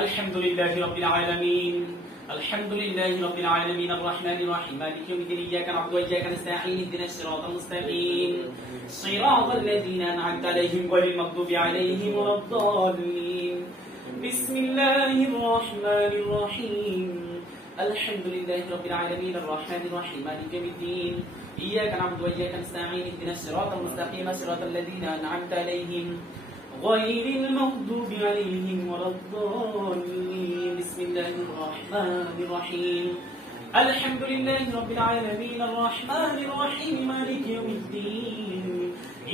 আলহামদুলিল্লাহি রাব্বিল আলামিন আলহামদুলিল্লাহি রাব্বিল আলামিন আর রহমানির রহিম মালিকি ইয়াউমিদ্দিন ইয়্যাকা না'বুদু ওয়া ইয়্যাকা নাস্তাঈন ইহদিনাস সিরাতাল মুস্তাকিম সিরাতাল লাযীনা আন'আমতা আলাইহিম গায়রিল মাগদুবি আলাইহিম ওয়ালাদ-দাল্লিন বিসমিল্লাহির রহমানির রহিম আলহামদুলিল্লাহি রাব্বিল আলামিন আর রহমানির রহিম মালিকি ইয়াউমিদ্দিন ইয়্যাকা না'বুদু ওয়া ইয়্যাকা নাস্তাঈন ইহদিনাস সিরাতাল মুস্তাকিম সিরাতাল লাযীনা আন'আমতা আলাইহিম غير المغضوب عليهم ولا الضالين بسم الله الرحمن الرحيم الحمد لله رب العالمين الرحمن الرحيم مالك يوم الدين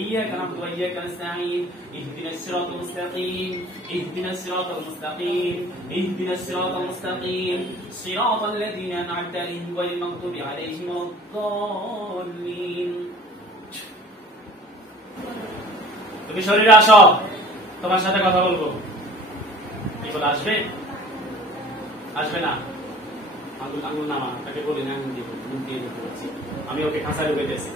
إياك نعبد وإياك نستعين اهدنا الصراط المستقيم اهدنا الصراط المستقيم اهدنا الصراط المستقيم صراط الذين أنعمت عليهم غير المغضوب عليهم ولا الضالين তুমি শরীরে আসো, তোমার সাথে কথা বলবো। এগুলো আসবে আসবে না? আঙ্গুল আঙ্গুল নামা, তাকে বলি না আঙ্গুল দিয়ে মুখ দিয়ে দিতে পারছি আমি, ওকে খাঁচারে বেঁধেছি।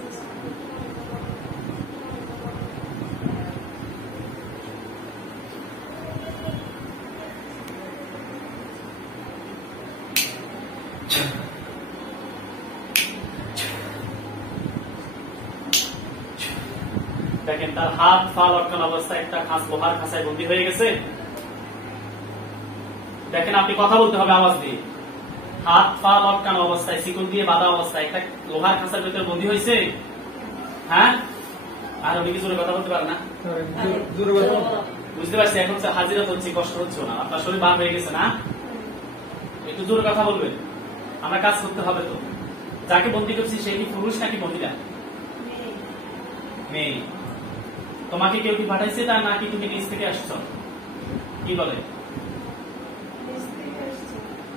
দেখেন তার হাত পা লটকানো অবস্থায় একটা লোহার খাঁচায় বন্দী হয়ে গেছে। দেখেন আপনি কথা বলতে হবে আওয়াজ দিয়ে। হাত পা লটকানো অবস্থায়, শিকল দিয়ে বাঁধা অবস্থায় একটা লোহার খাঁচার ভেতরে বন্দী হয়েছে। হ্যাঁ, আর উনি কি জোরে কথা বলতে পারে না? বুঝতে পারছি। এখন হাজিরা হচ্ছে, কষ্ট হচ্ছে না, আপনার শরীর বার হয়ে গেছে না? একটু জোরে কথা বলবেন, আমরা কাজ করতে হবে। তো যাকে বন্দী করছি সে কি পুরুষ নাকি মহিলা? মেয়ে। তোমাকে কেউ কি পাঠাইছে তা নাকি তুমি নিজ থেকে আসছো? কি বলে?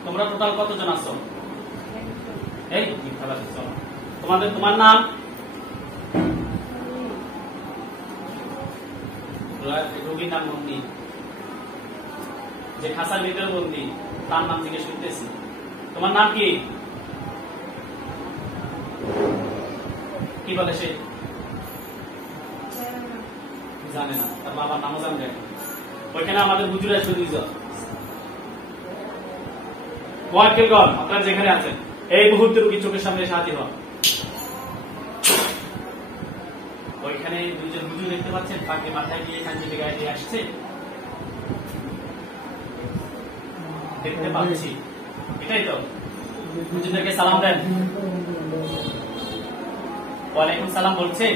তোমরা টোটাল কতজন আছো? এই তোমার নাম? রোগীর নাম বন্দি, যে খাঁচার ভিতরে বন্দি তার নাম জিজ্ঞেস করতেছি। তোমার নাম কি? কি বলে সে? জানে না, তার বাবার নামও জানবে। ওইখানে আমাদের হুজুর আসবে দুইজন। মোয়াক্কেলগণ আপনারা যেখানে আছেন এই মুহূর্তে রোগী চোখের সামনে এসে হাজির হন। ওইখানে দুইজন হুজুর দেখতে পাচ্ছেন, পাকে মাথায় দিয়ে কাঞ্জিতে গায়ে দিয়ে আসছে। দেখতে পাচ্ছি, এটাই তো। হুজুরদেরকে সালাম দেন। ওয়ালাইকুম সালাম বলছে।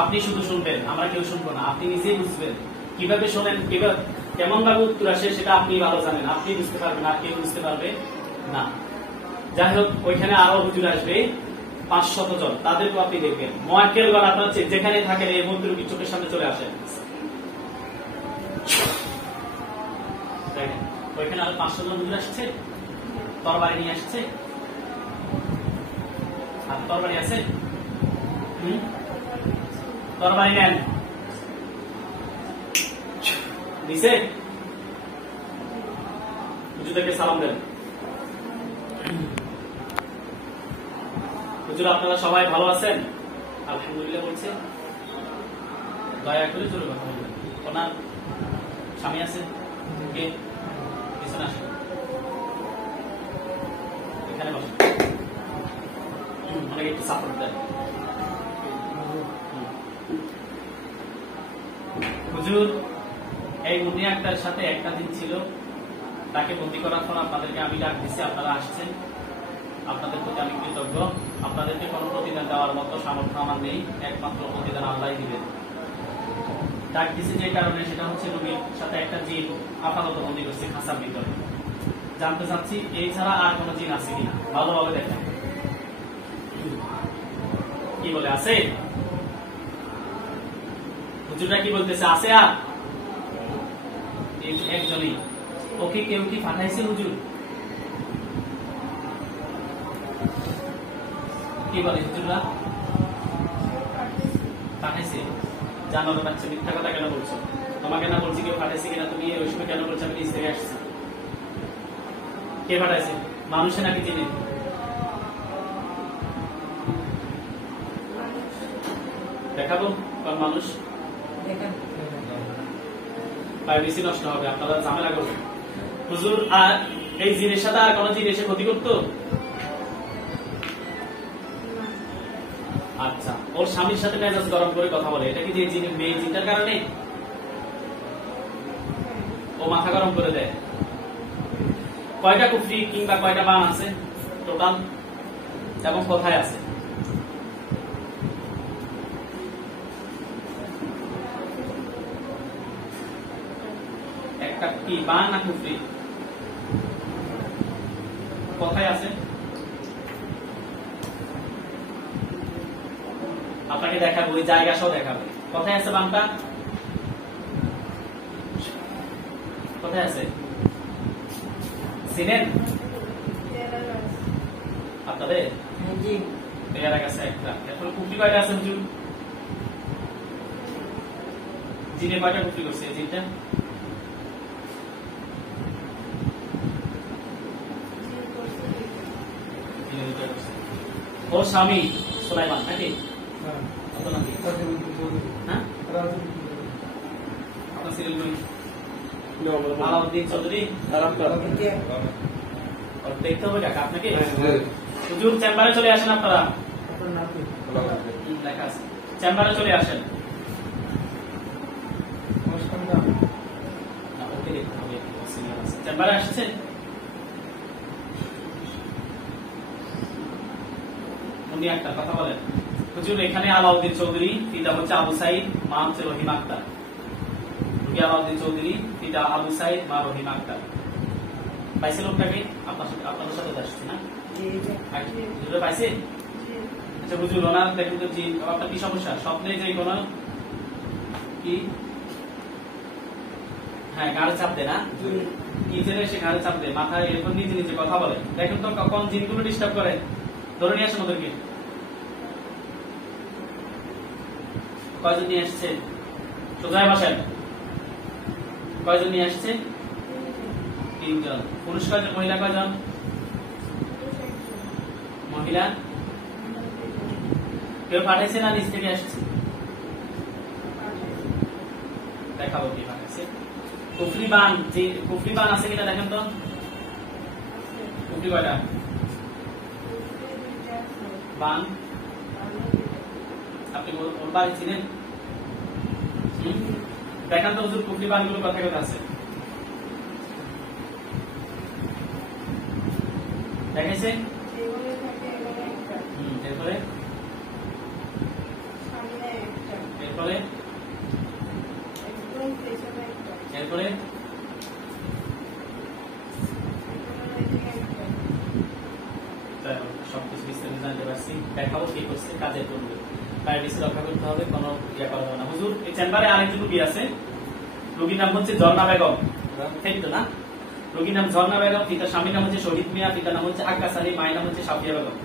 আপনি শুধু শুনবেন, আমরা কেউ শুনবো না। আপনি নিজেই বুঝবেন কিভাবে শোনেন, কেমন ভাবে উত্তর আসে সেটা আপনি ভালো জানেন। আপনি বুঝতে পারবেন, আর কেউ বুঝতে পারবে না। যাই হোক, ওইখানে আরো হুজুর আসবে 500 জন, তাদেরকে আপনি দেখবেন। মোয়াক্কেলগণ আপনারা যেখানে থাকেন এই মুহূর্তে রোগীর চোখের সামনে চলে আসেন। দেখেন ওইখানে আরো 500 জন হুজুর আসছে, তরবারি নিয়ে আসছে। আর তরবারি আছে? তরবারি নেন। দিছে? হুজুরদেরকে সালাম দেন। হুজুর আপনারা সবাই ভালো আছেন? আলহামদুলিল্লাহ বলছে। দয়া করে জোরে কথা বলবেন। ওনার স্বামী আছে? কে? পিছনে আসেন, এখানে বসেন। অনেকে একটু সাপোর্ট দেন। হুজুর এই মুন্নি আক্তার সাথে একটা দিন ছিল, তাকে বন্দী করার পর আপনাদেরকে আমি ডাক দিচ্ছি, আপনারা আসছেন। আপনাদের প্রতি আমি কৃতজ্ঞ। আপনাদেরকে কোনো প্রতিদান দেওয়ার মতো সামর্থ্য আমার নেই, একমাত্র প্রতিদান আল্লাহই দিবেন। ডাক দিচ্ছি যে কারণে, সেটা হচ্ছে রোগীর সাথে একটা জিন আপাতত বন্দী করছে খাঁচার ভিতরে। জানতে চাচ্ছি এই ছাড়া আর কোনো জিন আছে কিনা, ভালোভাবে দেখেন। কি বলে আছে? হুজুররা কি বলতেছে? আছে আর একজনই। ওকে কেউ কি পাঠাইছে হুজুর? কি বলে হুজুররা? পাঠাইছে। জানো বাচ্চা, মিথ্যা কথা কেন বলছো? তোমাকে না বলছি কেউ পাঠাইছে কিনা, তুমি ওই সময় কেন বলছো আমি নিজ থেকে আসছি? কে পাঠাইছে? মানুষে নাকি চিনি? দেখাবো কোন মানুষ? প্রাইভেসি নষ্ট হবে, আপনারা ঝামেলা করবেন। হুজুর আর এই জিনের সাথে আর কোন জিন এসে ক্ষতি করতো? আচ্ছা, ওর স্বামীর সাথে মেজাজ গরম করে কথা বলে, এটা কি যে জিন মেয়ে জিনটার কারণে ও মাথা গরম করে দেয়? কয়টা কুফরি কিংবা কয়টা বান আছে টোটাল এবং কোথায় আছে? একটা কি বান না কুফরি? কোথায় আছে? আপনাকে দেখাবো, ওই জায়গা সহ দেখাবো। কোথায় আছে বানটা? কোথায় আছে চিনেন আপনাদের? পেয়ারা গাছে একটা। এখন কুফরি কয়টা আছে হুজুর? জিনে কয়টা কুফরি করছে জিনটা? ওর স্বামী সুলাইমান নাকি? হ্যাঁ, আপনার সিরিয়াল বই আলাউদ্দিন চৌধুরী। দেখতে হবে কাকা আপনাকে। হুজুর চেম্বারে চলে আসেন আপনারা, লেখা আছে চেম্বারে চলে আসেন। চেম্বারে আসছে? উনি একটা কথা বলেন। হুজুর এখানে আলাউদ্দিন চৌধুরী, পিতা হচ্ছে আবু সাইদ, মা হচ্ছে রহিমা আক্তার। আলাউদ্দিন চৌধুরী, পিতা আবু সাইদ, মা রহিমা আক্তার। পাইছে লোকটাকে? আপনাদের সাথে আসছে না? পাইছে? আচ্ছা হুজুর ওনার দেখেন তো জি, আপনার কি সমস্যা? স্বপ্নে যে কোন কি হ্যাঁ ঘাড়ে চাপ দেয় না? নিজের এসে ঘাড়ে চাপ দেয়, মাথায় এরকম নিজে নিজে কথা বলে। দেখেন তো কখন জিনগুলো ডিস্টার্ব করে, ধরে নিয়ে আসেন ওদেরকে। কয়জন নিয়ে আসছে? সোজায় বসেন। কয়জন নিয়ে আসছে? 3 জন। পুরুষ কয়জন, মহিলা কয়জন? মহিলা কেউ পাঠাইছে না নিজ থেকে আসছে? দেখাবো কি পাঠাইছে। কুফরি বান, যে কুফরি বান আছে কিনা দেখেন তো। কুফরি কয়টা বান? আপনি ওর বাড়ি ছিলেন? দেখান তো হুজুর কুফরি বান গুলো কোথায় কোথায় আছে দেখাইছে? এরপরে এরপরে এরপরে সবকিছু বিস্তারিত জানতে পারছি। দেখাবো কি করছে, কাজের করবে, প্রাইভেসি রক্ষা করতে হবে, কোনো ইয়ে করা যাবে না। হুজুর এই চেম্বারে আরেকজন রুগী আছে, রোগীর নাম হচ্ছে ঝর্ণা বেগম, ঠিক তো না? রোগীর নাম ঝর্ণা বেগম, পিতার স্বামীর নাম হচ্ছে শহীদ মিয়া, পিতার নাম হচ্ছে আক্কাস আলী, মায়ের নাম হচ্ছে সাফিয়া বেগম।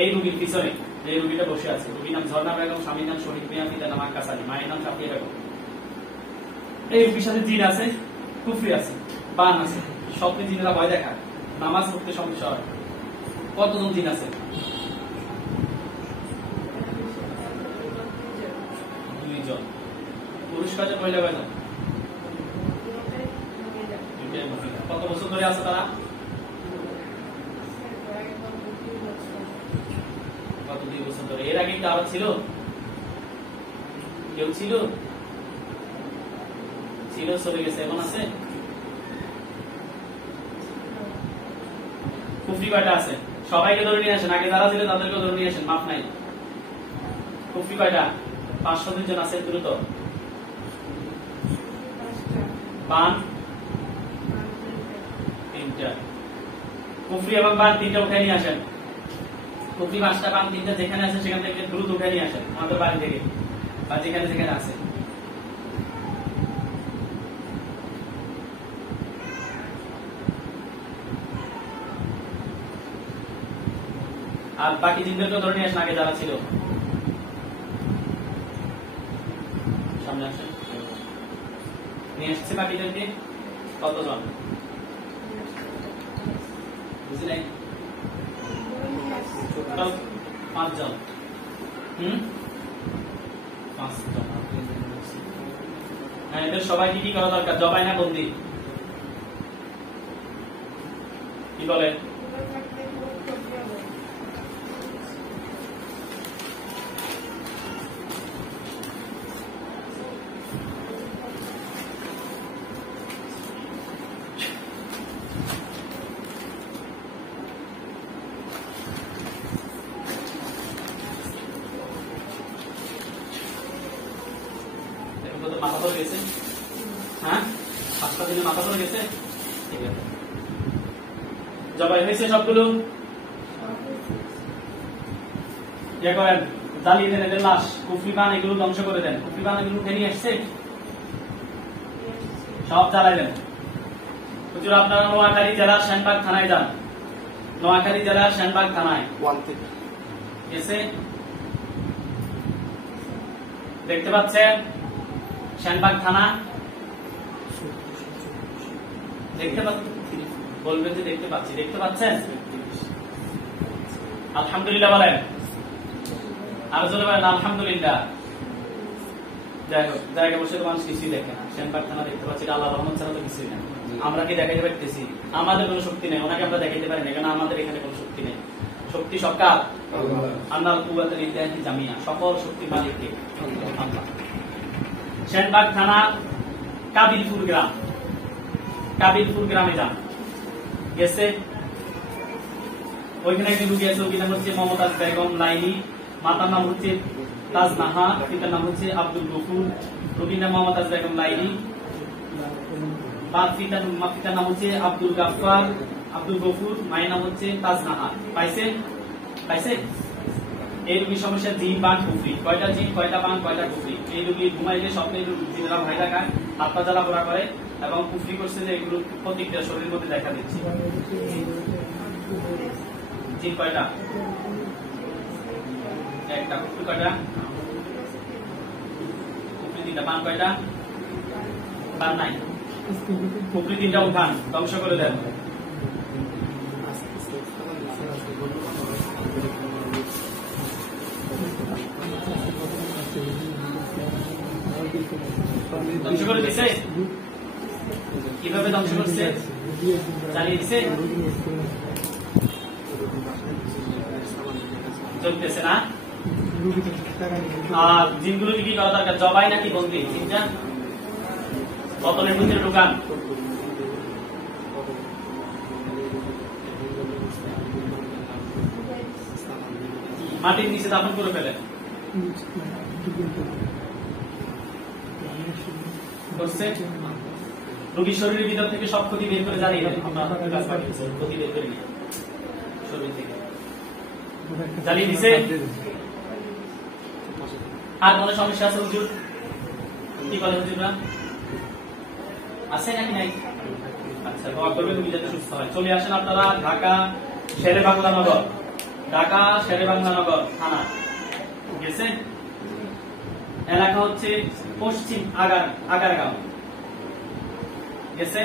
এই রোগীর পিছনে যে রোগীটা বসে আছে, রোগীর নাম ঝর্ণা বেগম, স্বামীর নাম শহীদ মিয়া, পিতার নাম আক্কাস আলী, মায়ের নাম সাফিয়া বেগম। এই রোগীর সাথে জিন আছে, কুফরি আছে, বান আছে, স্বপ্নে জিনেরা ভয় দেখায়, নামাজ পড়তে সমস্যা হয়। কতজন জিন আছে? 2 জন। পুরুষ কয়জন, মহিলা কয়জন? কত বছর ধরে আছে তারা? কত 2 বছর ধরে? এর আগে কি আরো ছিল? কেউ ছিল? ছিল, চলে গেছে, এখন আছে? কুফরি কয়টা আছে? সবাইকে ধরে নিয়ে আসেন, আগে যারা ছিল তাদেরকে ধরে নিয়ে আসেন, মাপ নাই। কুফরি কয়টা? 500 জন আছে, দ্রুত। বান 3টা। কুফরি এবং বান 3টা উঠে নিয়ে আসেন। কুফরি 5টা, বান 3টা, যেখানে আছে সেখান থেকে দ্রুত উঠে নিয়ে আসেন আমাদের বাড়ি থেকে, বা যেখানে যেখানে আছে। আর বাকি জিনদেরকে ধরে নিয়ে আসেন, আগে যারা ছিল। সামনে আসেন, নিয়ে আসছে বাকিদেরকে। কতজন? বুঝি নাই? 5 জন। 5 জন। এদের সবাইকে কি করা দরকার? জবাই না বন্দি? কি বলে? মাথা ধরে গেছে? হ্যাঁ, 5টা দিনে মাথা ধরে গেছে। ঠিক আছে, জবাই হয়েছে সবগুলো। ইয়ে করেন, জ্বালিয়ে দেন এদের লাশ, কুফরি পান এগুলো ধ্বংস করে দেন। কুফরি পান এগুলো উঠে নিয়ে আসছে, সব জ্বালাই দেন। হুজুর আপনারা নোয়াখালী জেলার সেনবাগ থানায় যান। নোয়াখালী জেলার সেনবাগ থানায় গেছে, দেখতে পাচ্ছেন সেনবাগ থানা? দেখতে পাচ্ছেন? বলবেন যে দেখতে পাচ্ছি। দেখতে পাচ্ছেন? আলহামদুলিল্লাহ বলেন, আরো জোরে বলেন আলহামদুলিল্লাহ। যাই হোক, জায়গা বসে তো মানুষ কিছুই দেখে না। সেনবাগ থানা দেখতে পাচ্ছি, আল্লাহ রহমান ছাড়া তো কিছুই না। আমরা কি দেখাইতে পারতেছি? আমাদের কোনো শক্তি নেই, ওনাকে আমরা দেখাইতে পারি না, কেন আমাদের এখানে কোনো শক্তি নেই। শক্তি সব কার? আল্লাহর কুওয়াতুল ইলাহি জামিয়া, সকল শক্তির মালিক কে? আল্লাহ। সেনবাগ থানা কাবিলপুর গ্রাম, কাবিলপুর গ্রামে যান, গেছে। ওইখানে একটি রুগী আছে, রুগীর নাম হচ্ছে মমতাজ বেগম লাইলি, মাতার নাম হচ্ছে তাজনাহা, পিতার নাম হচ্ছে আব্দুল গফুর। রুগীর নাম মমতাজ বেগম লাইলি, পিতার নাম হচ্ছে আব্দুল গাফফার, আব্দুল গফুর, মায়ের নাম হচ্ছে তাজনাহা। পাইছে? পাইছে? এই রোগীর সমস্যা জিন বান কুফরি। কয়টা জিন, কয়টা বান, কয়টা কুফরি? এই রোগী ঘুমাইলে স্বপ্নে জিনেরা ভয় দেখায়, হাত পা জ্বালা পোড়া করে এবং কুফরি করছে যে এগুলো প্রতিক্রিয়া শরীরের মধ্যে দেখা দিচ্ছে। জিন কয়টা? একটা। কুফরি কয়টা? কুফরি 3টা। বান কয়টা? বান নাই। কুফরি 3টা উঠান, ধ্বংস করে দেন। ধ্বংস করে দিছে? কিভাবে ধ্বংস করছে? জ্বালিয়ে দিছে? চলতেছে না? আর জিনগুলোকে কি করা দরকার? জবাই নাকি বন্দি? জিনটা বোতলের ভিতরে ঢুকান, মাটির নিচে দাফন করে ফেলেন। রোগীর শরীরের ভিতর থেকে সব ক্ষতি বের করে জ্বালিয়ে দেন। ক্ষতি বের করে নিয়ে শরীর থেকে জ্বালিয়ে দিছে। আর কোন সমস্যা আছে হুজুর? কি বলে হুজুররা? আছে নাকি নাই? আচ্ছা, দোয়া করবেন রোগী যাতে সুস্থ হয়। চলে আসেন আপনারা ঢাকা শেরে বাংলা নগর, ঢাকা শেরে বাংলা নগর থানা গেছে। এলাকা হচ্ছে পশ্চিম আগারগাঁও গেছে।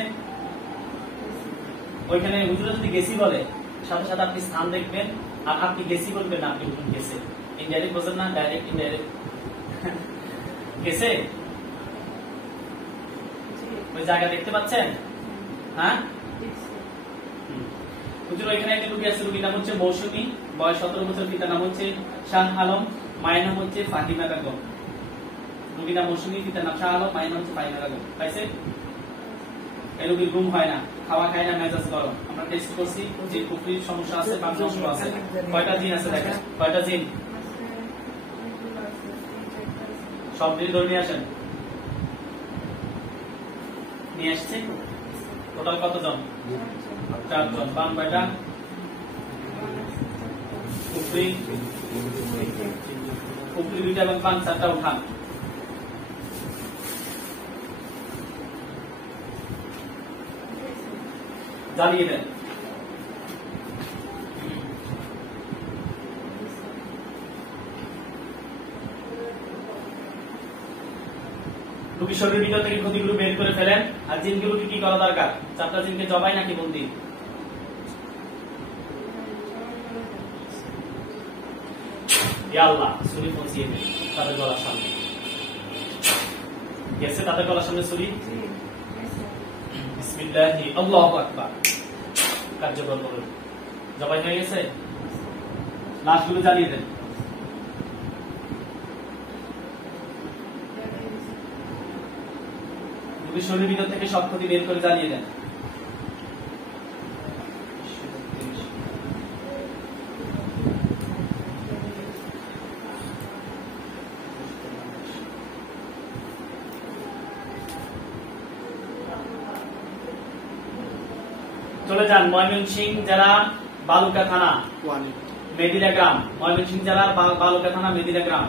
ওইখানে হুজুরা যদি গেছি বলে, সাথে সাথে আপনি স্থান দেখবেন, আর আপনি গেছি বলবেন না, আপনি হুজুর গেছে। ইনডাইরেক্ট বোঝেন না? ডাইরেক্ট ইনডাইরেক্ট গেছে। ওই জায়গা দেখতে পাচ্ছেন? হ্যাঁ, হুজুর ওইখানে একটা রুগী আছে, রুগীর নাম হচ্ছে মৌসুমী, বয়স 17 বছর, পিতার নাম হচ্ছে শাহ আলম, মায়ের নাম হচ্ছে ফাহিমা বেগম। রুগীর নাম মৌসুমী, পিতার নাম শাহ আলম, মায়ের নাম হচ্ছে ফাহিমা বেগম। পাইছে? এই রুগীর ঘুম হয় না, খাওয়া খায় না, মেজাজ গরম। আমরা টেস্ট করছি যে কুফরির সমস্যা আছে, বান সমস্যা আছে। কয়টা জিন আছে দেখেন? কয়টা জিন? সব দিন ধরে নিয়ে আসেন। নিয়ে আসছে। টোটাল কতজন? 4 জন। বান কয়টা? কুফরি 2টা এবং বান 4টা উঠান। জ্বালিয়ে দেন। রোগী শরীরের ভিতর থেকে ক্ষতিগুলো বের করে ফেলেন। আর জিনগুলোকে কি করা দরকার? 4টা জিনকে জবাই নাকি বন্দি? ইয়া আল্লাহ, ছুরি পৌঁছিয়ে দেন তাদের গলার সামনে। গেছে তাদের গলার সামনে ছুরি? বিসমিল্লাহি আল্লাহু আকবার। কার্যকর করুন। জবাই হয়ে গেছে? লাশগুলো জ্বালিয়ে দেন। রোগীর শরীরের ভিতর থেকে সব ক্ষতি বের করে জ্বালিয়ে দেন। চলে যান ময়মনসিংহ জেলা বালুকা থানা মেদিনা গ্রাম। ময়মনসিংহ জেলার বালুকা থানা মেদিনা গ্রাম।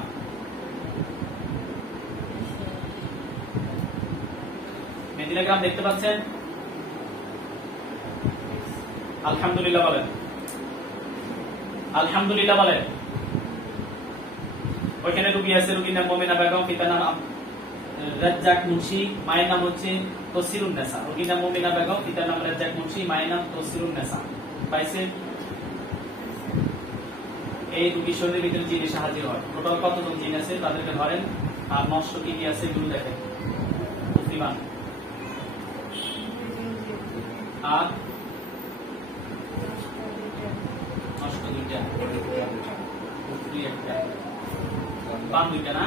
মেদিনা গ্রাম দেখতে পাচ্ছেন? আলহামদুলিল্লাহ বলেন। আলহামদুলিল্লাহ বলেন। ওইখানে রুগী আছে, রুগীর নাম মোমেনা বেগম, পিতার নাম রাজ্জাক মুন্সি, মায়ের নাম হচ্ছে তসিরুন নেসা। রোগীর নাম মোমেনা বেগম, পিতার নাম রাজ্জাক মুন্সি, মায়ের নাম তসিরুন নেসা। পাইছেন? এই রোগীর শরীরের ভিতরে জিন এসে হাজির হয়। টোটাল কতজন জিন আছে তাদেরকে ধরেন, আর নষ্ট কি কি আছে এগুলো দেখেন। বুদ্ধিমান আর নষ্ট দুইটা, বান দুইটা না?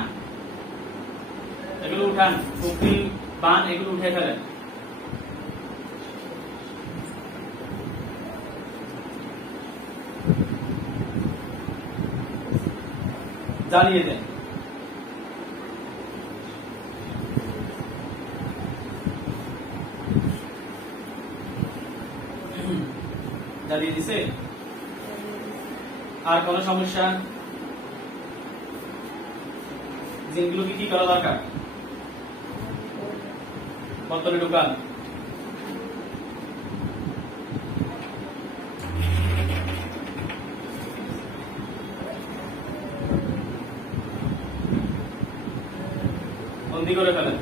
এগুলো উঠান, টুকরি বান এগুলো উঠে ফেলেন। জ্বালিয়ে দেন। জ্বালিয়ে দিছে? আর কোন সমস্যা? জিনগুলোকে কি করা দরকার? বর্তমানে ঢুকান। বন্দি করে ফেলেন,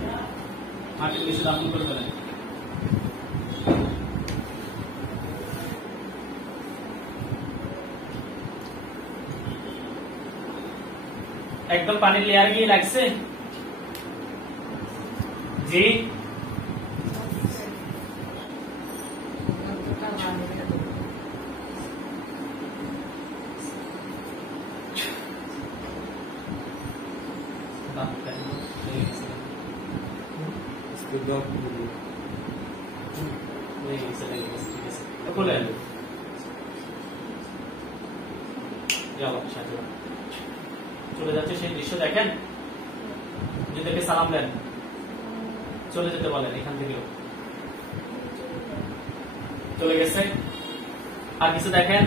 মাটির নিচে দাফন করে ফেলেন। একদম পানির লেয়ার গিয়ে লাগছে? জি চলে যাচ্ছে সেই দৃশ্য দেখেন। নিজেদেরকে সালাম দেন, চলে যেতে বলেন এখান থেকেও। চলে গেছে। আর কিছু দেখেন?